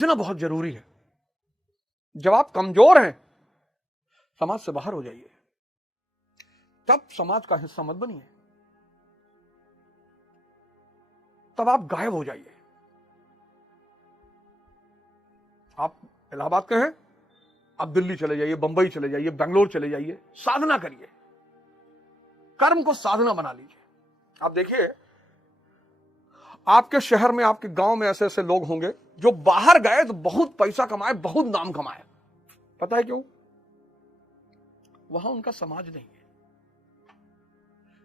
समझना बहुत जरूरी है। जब आप कमजोर हैं, समाज से बाहर हो जाइए, तब समाज का हिस्सा मत बनिए, तब आप गायब हो जाइए। आप इलाहाबाद के हैं, आप दिल्ली चले जाइए, बंबई चले जाइए, बेंगलोर चले जाइए, साधना करिए, कर्म को साधना बना लीजिए। आप देखिए, आपके शहर में, आपके गांव में ऐसे ऐसे लोग होंगे जो बाहर गए तो बहुत पैसा कमाए, बहुत नाम कमाए। पता है क्यों? वहां उनका समाज नहीं है।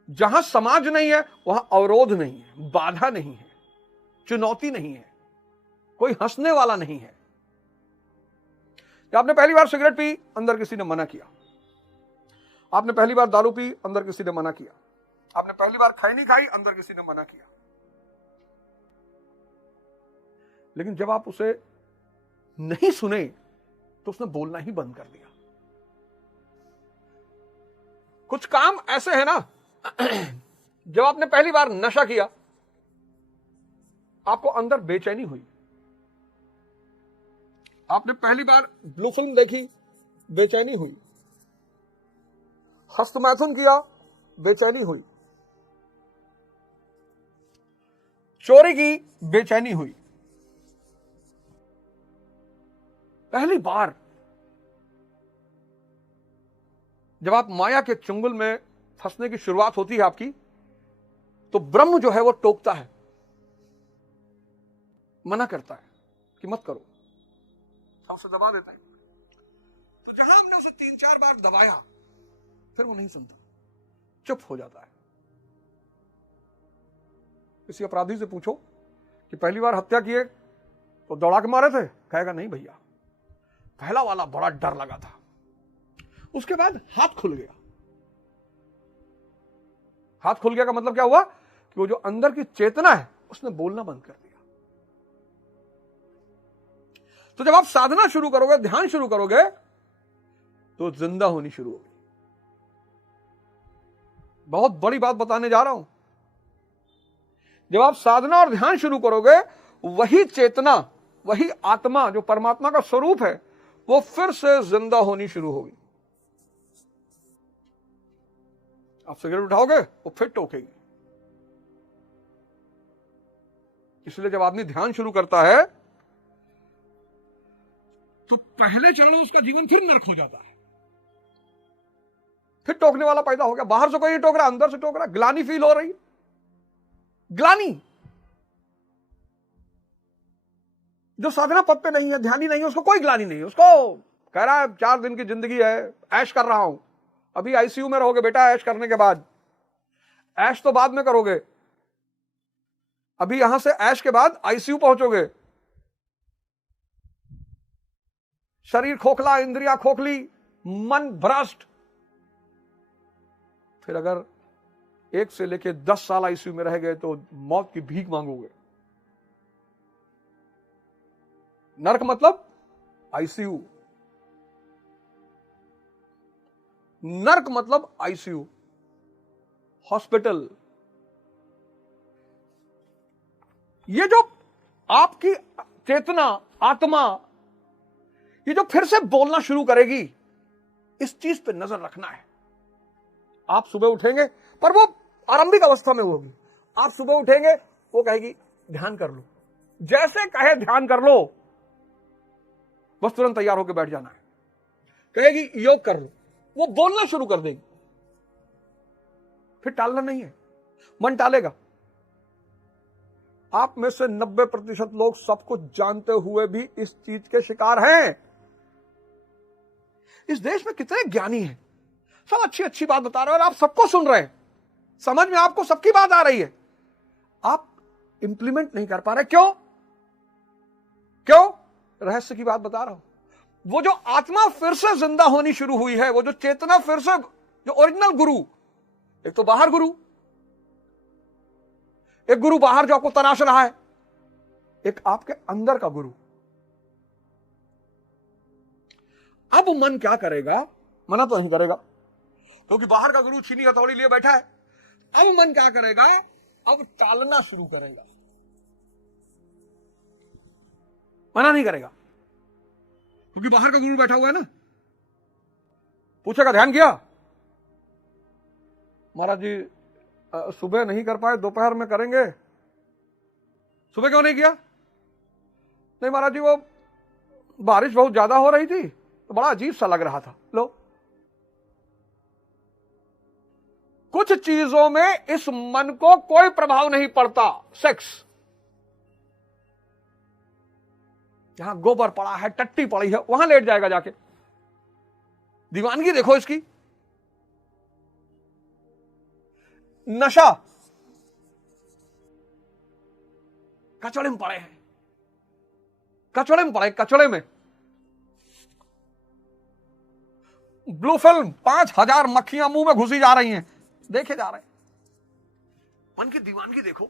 जहां समाज नहीं है वहां अवरोध नहीं है, बाधा नहीं है, चुनौती नहीं है, कोई हंसने वाला नहीं है। आपने पहली बार सिगरेट पी, अंदर किसी ने मना किया। आपने पहली बार दारू पी, अंदर किसी ने मना किया। आपने पहली बार खैनी खाई, अंदर किसी ने मना किया। लेकिन जब आप उसे नहीं सुने तो उसने बोलना ही बंद कर दिया। कुछ काम ऐसे है ना, जब आपने पहली बार नशा किया, आपको अंदर बेचैनी हुई। आपने पहली बार ब्लू फिल्म देखी, बेचैनी हुई। हस्तमैथुन किया, बेचैनी हुई। चोरी की, बेचैनी हुई। पहली बार जब आप माया के चुंगल में फंसने की शुरुआत होती है आपकी, तो ब्रह्म जो है वो टोकता है, मना करता है कि मत करो, हमसे दबा देता है। तो जहां हमने उसे 3-4 बार दबाया, फिर वो नहीं सुनता, चुप हो जाता है। किसी अपराधी से पूछो कि पहली बार हत्या किए तो दौड़ा के मारे थे, कहेगा नहीं भैया, पहला वाला बड़ा डर लगा था, उसके बाद हाथ खुल गया। हाथ खुल गया का मतलब क्या हुआ? कि वो जो अंदर की चेतना है उसने बोलना बंद कर दिया। तो जब आप साधना शुरू करोगे, ध्यान शुरू करोगे, तो जिंदा होनी शुरू होगी। बहुत बड़ी बात बताने जा रहा हूं। जब आप साधना और ध्यान शुरू करोगे, वही चेतना, वही आत्मा जो परमात्मा का स्वरूप है, वो फिर से जिंदा होनी शुरू होगी। आप सिगरेट उठाओगे, वो फिर टोकेगी। इसलिए जब आदमी ध्यान शुरू करता है, तो पहले चरण में उसका जीवन फिर नरक हो जाता है। फिर टोकने वाला पैदा हो गया। बाहर से कोई नहीं टोक रहा, अंदर से टोक रहा, ग्लानी फील हो रही, ग्लानी। जो साधना पद पे नहीं है, ध्यानी नहीं है, उसको कोई ग्लानी नहीं है। उसको कह रहा है 4 दिन की जिंदगी है, ऐश कर रहा हूं। अभी आईसीयू में रहोगे बेटा, ऐश करने के बाद। ऐश तो बाद में करोगे, अभी यहां से ऐश के बाद आईसीयू पहुंचोगे। शरीर खोखला, इंद्रियां खोखली, मन भ्रष्ट। फिर अगर 1 से लेके 10 साल आईसीयू में रह गए तो मौत की भीख मांगोगे। नरक मतलब आईसीयू, नरक मतलब आईसीयू, हॉस्पिटल। ये जो आपकी चेतना, आत्मा, ये जो फिर से बोलना शुरू करेगी, इस चीज पे नजर रखना है। आप सुबह उठेंगे, पर वो आरंभिक अवस्था में होगी। आप सुबह उठेंगे, वो कहेगी ध्यान कर लो। जैसे कहे ध्यान कर लो, बस तुरंत तैयार होकर बैठ जाना है। कहेगी योग कर लो, वो बोलना शुरू कर देगी। फिर टालना नहीं है, मन टालेगा। आप में से 90% लोग सब कुछ जानते हुए भी इस चीज के शिकार हैं। इस देश में कितने ज्ञानी हैं, सब अच्छी अच्छी बात बता रहे हैं और आप सबको सुन रहे हैं, समझ में आपको सबकी बात आ रही है, आप इंप्लीमेंट नहीं कर पा रहे। क्यों? क्यों? रहस्य की बात बता रहा हूं। वो जो आत्मा फिर से जिंदा होनी शुरू हुई है, वो जो चेतना फिर से, जो ओरिजिनल गुरु, एक तो बाहर गुरु, एक गुरु बाहर जो आपको तराश रहा है, एक आपके अंदर का गुरु। अब मन क्या करेगा? मना तो नहीं करेगा, क्योंकि बाहर का गुरु छीनी हथौड़ी लिए बैठा है। अब मन क्या करेगा? अब टालना शुरू करेगा। मना नहीं करेगा, क्योंकि बाहर का गुरु बैठा हुआ है ना। पूछेगा ध्यान किया? महाराज जी सुबह नहीं कर पाए, दोपहर में करेंगे। सुबह क्यों नहीं किया? नहीं महाराज जी वो बारिश बहुत ज्यादा हो रही थी तो बड़ा अजीब सा लग रहा था। लो, कुछ चीजों में इस मन को कोई प्रभाव नहीं पड़ता। सेक्स, यहां गोबर पड़ा है, टट्टी पड़ी है, वहां लेट जाएगा जाके। दीवानगी देखो इसकी। नशा, कचड़े में पड़े हैं, कचड़े में पड़े, कचड़े में। ब्लू फिल्म, 5000 मक्खियां मुंह में घुसी जा रही हैं, देखे जा रहे हैं। मन की दीवानगी देखो,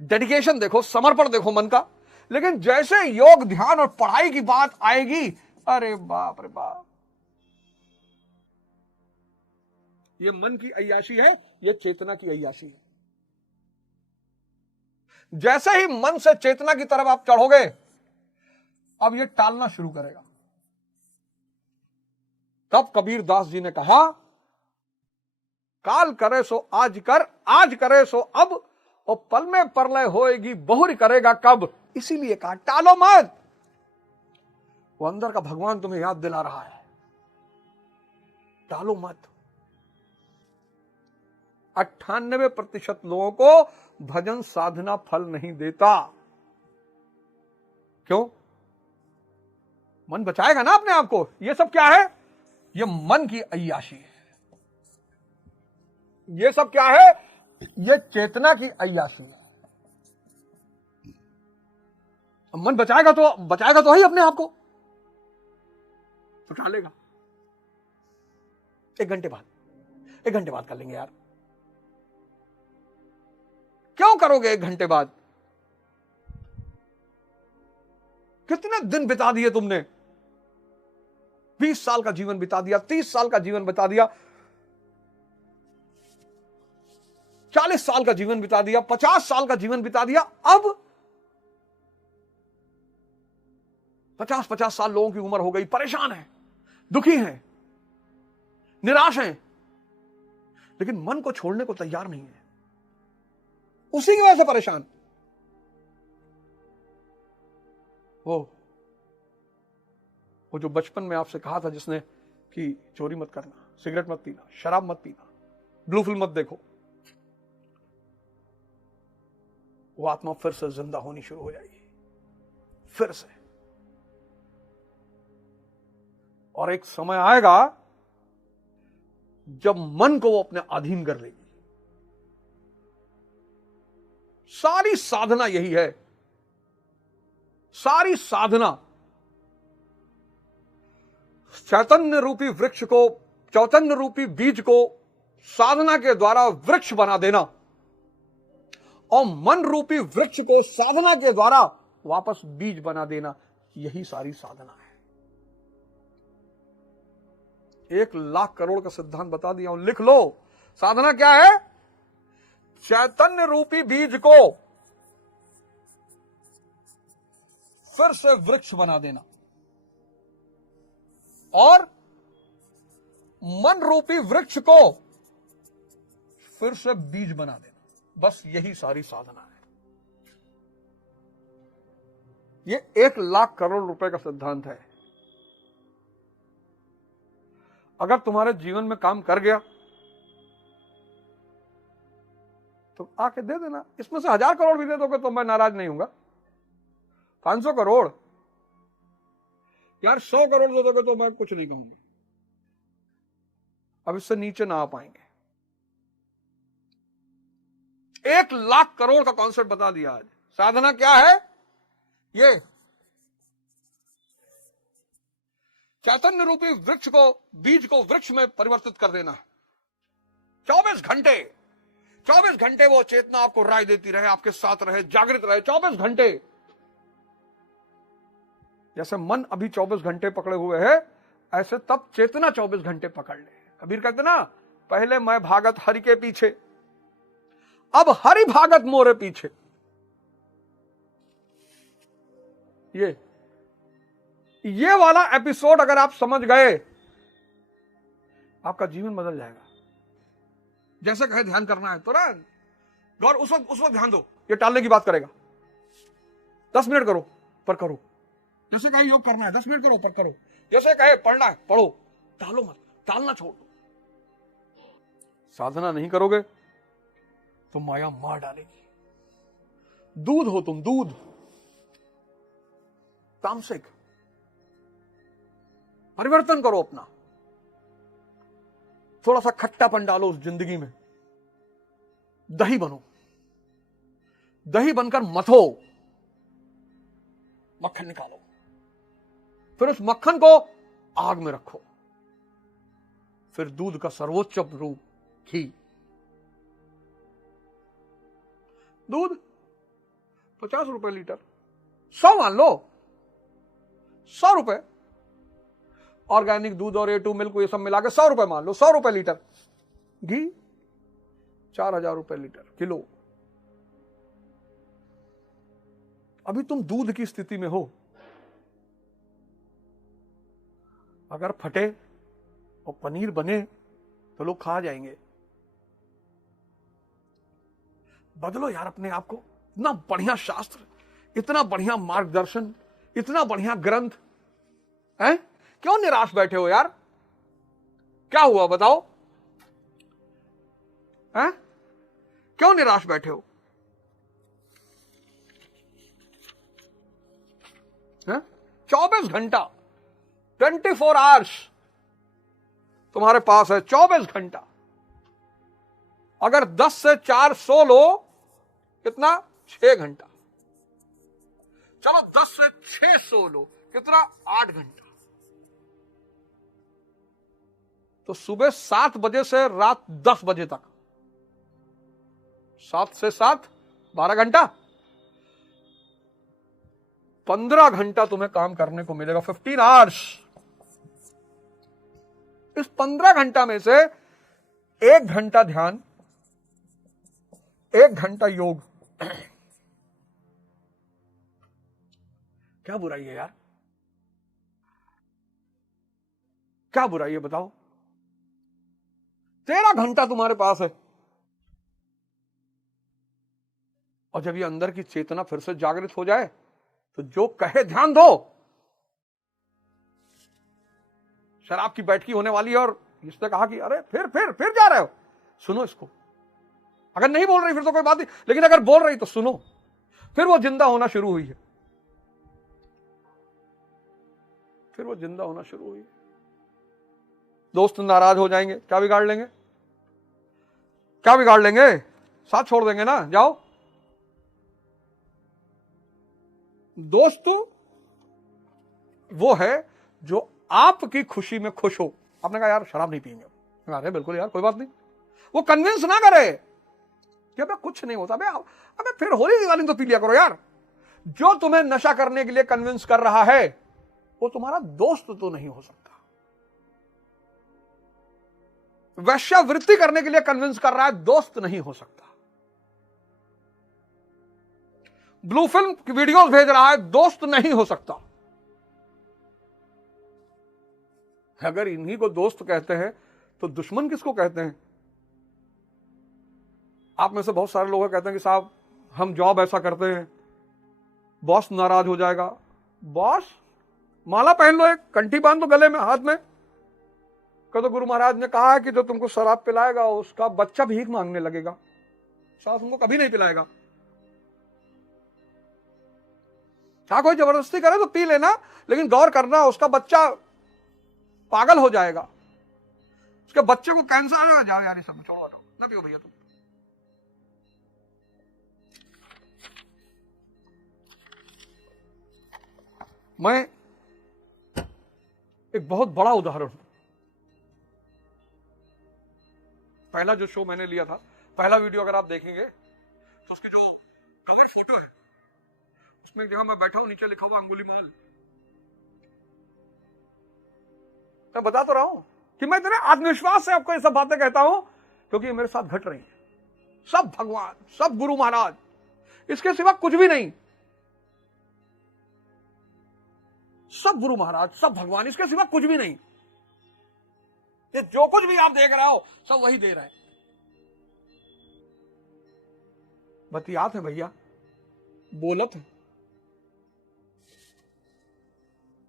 डेडिकेशन देखो, समर्पण देखो मन का। लेकिन जैसे योग, ध्यान और पढ़ाई की बात आएगी, अरे बाप रे बाप, ये मन की अय्याशी है, ये चेतना की अय्याशी है। जैसे ही मन से चेतना की तरफ आप चढ़ोगे, अब ये टालना शुरू करेगा। तब कबीर दास जी ने कहा, काल करे सो आज कर, आज करे सो अब, और पल में परलय होएगी, बहुरी करेगा कब। इसीलिए कहा टालो मत। वो अंदर का भगवान तुम्हें याद दिला रहा है, टालो मत। 98% लोगों को भजन साधना फल नहीं देता। क्यों? मन बचाएगा ना अपने आप को। ये सब क्या है? ये मन की अय्याशी है। ये सब क्या है? ये चेतना की अय्याशी है। मन बचाएगा तो ही अपने आप को उठा लेगा। 1 घंटे बाद कर लेंगे यार। क्यों करोगे 1 घंटे बाद? कितने दिन बिता दिए तुमने? 20 साल का जीवन बिता दिया, 30 साल का जीवन बिता दिया, 40 साल का जीवन बिता दिया, 50 साल का जीवन बिता दिया। अब 50 साल लोगों की उम्र हो गई, परेशान हैं, दुखी हैं, निराश हैं, लेकिन मन को छोड़ने को तैयार नहीं है। उसी की वजह से परेशान। वो जो बचपन में आपसे कहा था जिसने कि चोरी मत करना, सिगरेट मत पीना, शराब मत पीना, ब्लू फिल्म मत देखो, वो आत्मा फिर से जिंदा होनी शुरू हो जाएगी, फिर से। और एक समय आएगा जब मन को वो अपने अधीन कर लेगी। सारी साधना यही है, सारी साधना चैतन्य रूपी वृक्ष को, चैतन्य रूपी बीज को साधना के द्वारा वृक्ष बना देना, और मन रूपी वृक्ष को साधना के द्वारा वापस बीज बना देना, यही सारी साधना है। 1,00,000 करोड़ का सिद्धांत बता दिया हूं, लिख लो। साधना क्या है? चैतन्य रूपी बीज को फिर से वृक्ष बना देना और मन रूपी वृक्ष को फिर से बीज बना देना। बस यही सारी साधना है। ये 1,00,000 करोड़ रुपए का सिद्धांत है। अगर तुम्हारे जीवन में काम कर गया तो आके दे देना। इसमें से 1,000 करोड़ भी दे दोगे तो मैं नाराज नहीं हूंगा। 500 करोड़ यार, 100 करोड़ दे दोगे तो मैं कुछ नहीं कहूंगा। अब इससे नीचे ना आ पाएंगे। 1,00,000 करोड़ का कॉन्सेप्ट बता दिया आज। साधना क्या है? ये चैतन्य रूपी वृक्ष को, बीज को वृक्ष में परिवर्तित कर देना। 24 घंटे वो चेतना आपको राय देती रहे, आपके साथ रहे, जागृत रहे 24 घंटे। जैसे मन अभी 24 घंटे पकड़े हुए है, ऐसे तब चेतना 24 घंटे पकड़ ले। कबीर कहते ना, पहले मैं भागत हरि के पीछे, अब हरि भागत मोरे पीछे। ये वाला एपिसोड अगर आप समझ गए, आपका जीवन बदल जाएगा। जैसे कहे ध्यान करना है तुरंत गौर उस वक्त ध्यान दो। ये टालने की बात करेगा। 10 मिनट करो पर करो। जैसे कहे योग करना है 10 मिनट करो पर करो। जैसे कहे पढ़ना है पढ़ो, टालो मत, टालना छोड़ दो। साधना नहीं करोगे तो माया मार डालेगी। दूध हो तुम, दूध तामसिक। परिवर्तन करो अपना, थोड़ा सा खट्टापन डालो उस जिंदगी में। दही बनो, दही बनकर मथो, मक्खन निकालो, फिर उस मक्खन को आग में रखो, फिर दूध का सर्वोच्च रूप घी। दूध 50 रुपए लीटर, 100 मान लो, 100 रुपए। ऑर्गेनिक दूध और A2 मिल्क ये सब मिला के 100 रुपए मान लो, 100 रुपए लीटर। घी 4000 रुपए लीटर किलो। अभी तुम दूध की स्थिति में हो। अगर फटे और पनीर बने तो लोग खा जाएंगे। बदलो यार अपने आप को। इतना बढ़िया शास्त्र, इतना बढ़िया मार्गदर्शन, इतना बढ़िया ग्रंथ है, क्यों निराश बैठे हो यार? क्या हुआ बताओ? हैं? क्यों निराश बैठे हो? हैं? 24 घंटा 24 आवर्स तुम्हारे पास है, 24 घंटा। अगर 10 से 4 सो लो, कितना? 6 घंटा। चलो 10 से 6 सो लो, कितना? 8 घंटा। तो सुबह 7 बजे से रात 10 बजे तक, 7 से 7 12 घंटा, 15 घंटा तुम्हें काम करने को मिलेगा। 15 आवर्स। इस 15 घंटा में से 1 घंटा ध्यान, 1 घंटा योग। क्या बुराई है यार? क्या बुराई है बताओ? 13 घंटा तुम्हारे पास है। और जब ये अंदर की चेतना फिर से जागृत हो जाए तो जो कहे ध्यान दो। शराब की बैठकी होने वाली है और इसने कहा कि अरे फिर जा रहे हो, सुनो इसको। अगर नहीं बोल रही फिर तो कोई बात नहीं, लेकिन अगर बोल रही तो सुनो। फिर वो जिंदा होना शुरू हुई है, फिर वो जिंदा होना शुरू हुई है। दोस्त नाराज हो जाएंगे, क्या बिगाड़ लेंगे? क्या बिगाड़ लेंगे? साथ छोड़ देंगे ना, जाओ। दोस्त वो है जो आपकी खुशी में खुश हो। आपने कहा यार शराब नहीं पिएंगे, अरे बिल्कुल यार कोई बात नहीं। वो कन्विंस ना करे कि अबे कुछ नहीं होता, अबे फिर होली दिवाली तो पी लिया करो यार। जो तुम्हें नशा करने के लिए कन्विंस कर रहा है वो तुम्हारा दोस्त तो नहीं हो सकता। वैश्यावृत्ति करने के लिए कन्विंस कर रहा है, दोस्त नहीं हो सकता। ब्लू फिल्म की वीडियोस भेज रहा है, दोस्त नहीं हो सकता। अगर इन्हीं को दोस्त कहते हैं तो दुश्मन किसको कहते हैं? आप में से बहुत सारे लोग कहते हैं कि साहब हम जॉब ऐसा करते हैं, बॉस नाराज हो जाएगा। बॉस माला पहन लो, एक कंठी बांध लो गले में, हाथ में। तो गुरु महाराज ने कहा है कि जो तुमको शराब पिलाएगा उसका बच्चा भीख मांगने लगेगा, साहब तुमको कभी नहीं पिलाएगा। क्या कोई जबरदस्ती करे तो पी लेना, लेकिन गौर करना उसका बच्चा पागल हो जाएगा, उसके बच्चे को कैंसर आ जाएगा। जाओ यार सब छोड़ो, ना पियो भैया तुम। मैं एक बहुत बड़ा उदाहरण हूं। पहला जो शो मैंने लिया था, पहला वीडियो अगर आप देखेंगे तो उसकी जो कवर फोटो है उसमें एक जगह मैं बैठा हूं, नीचे लिखा हुआ अंगुलीमाल। मैं बता तो रहा हूं कि मैं इतने आत्मविश्वास से आपको ये सब बातें कहता हूं क्योंकि ये मेरे साथ घट रही है। सब भगवान, सब गुरु महाराज, इसके सिवा कुछ भी नहीं। सब गुरु महाराज, सब भगवान, इसके सिवा कुछ भी नहीं। ये जो कुछ भी आप देख रहे हो सब वही दे रहे हैं। बतियात है भैया, बोलत है।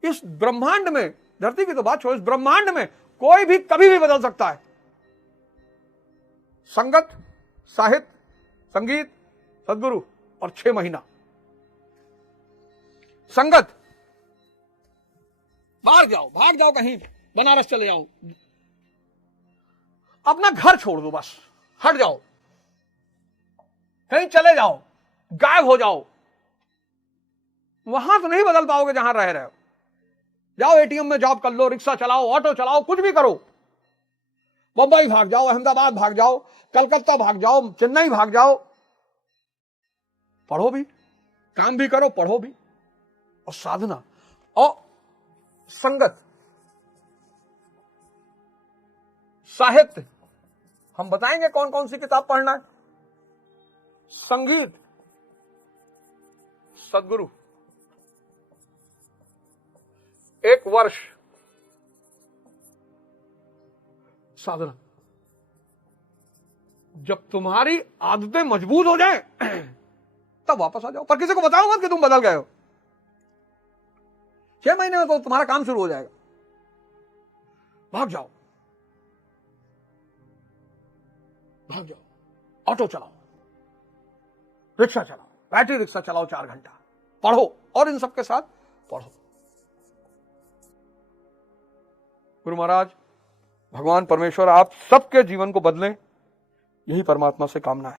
इस ब्रह्मांड में, धरती की तो बात छोड़ो, इस ब्रह्मांड में कोई भी कभी भी बदल सकता है। संगत, साहित्य, संगीत, सदगुरु और 6 महीना। संगत, बाहर जाओ, भाग जाओ, कहीं बनारस चले जाओ, अपना घर छोड़ दो, बस हट जाओ, कहीं चले जाओ, गायब हो जाओ। वहां तो नहीं बदल पाओगे जहां रह रहे हो। जाओ एटीएम में जॉब कर लो, रिक्शा चलाओ, ऑटो चलाओ, कुछ भी करो, मुंबई भाग जाओ, अहमदाबाद भाग जाओ, कलकत्ता भाग जाओ, चेन्नई भाग जाओ, पढ़ो भी, काम भी करो, पढ़ो भी, और साधना और संगत, साहित्य, हम बताएंगे कौन कौन सी किताब पढ़ना है, संगीत, सदगुरु, 1 वर्ष साधना। जब तुम्हारी आदतें मजबूत हो जाए तब वापस आ जाओ, पर किसी को बताओ मत कि तुम बदल गए हो। 6 महीने में तो तुम्हारा काम शुरू हो जाएगा। भाग जाओ, भाग जाओ, ऑटो चलाओ, रिक्शा चलाओ, बैटरी रिक्शा चलाओ, 4 घंटा पढ़ो, और इन सबके साथ पढ़ो। गुरु महाराज, भगवान परमेश्वर आप सबके जीवन को बदलें, यही परमात्मा से कामना है।